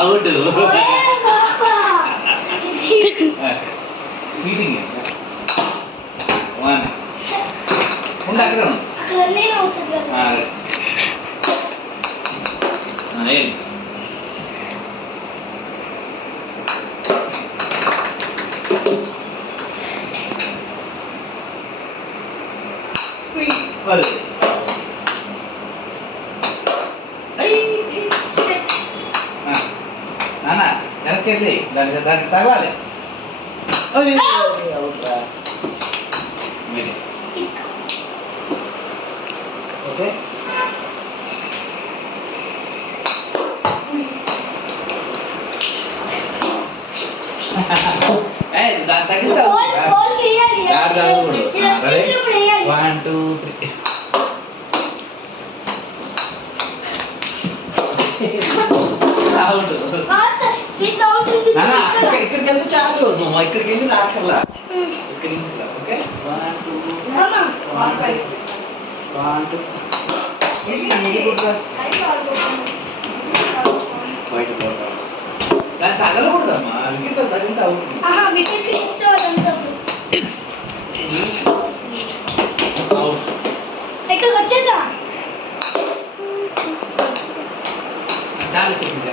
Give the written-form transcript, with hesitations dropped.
Out. ఓయ్ బాబా. Cheating. 1 ఉండు అక్కడ ఉండు. అక్కడ నేను అవుతుంది కదా. ఏం మరి నాన్న వెనక్కి వెళ్ళి దానికి తగలాలి. ఓకే దాని తగిలితే బాల్ వేయాలి. తగలకూడదు. సరే ఇప్పుడు వేయాలి. 1 2 3 అవుట్. ఇది అవుట్ ఉంది. ఇక్కడికి వెళ్తే చాలు. నువ్వు ఇక్కడికి వెళ్ళి రాకర్లా. ఇక్కడి నుంచి రా. ఓకే 1 2 మామా 1 2 బయట పోతాం. దాన్ని తగలకూడదమ్మా. వికెట్లో తగిలితే అవుతుంది. ఆహా వికెట్ తీసుకోవాలంటే అవుట్. ఇక్కడికి వచ్చేదా. చాలా చెప్పింది.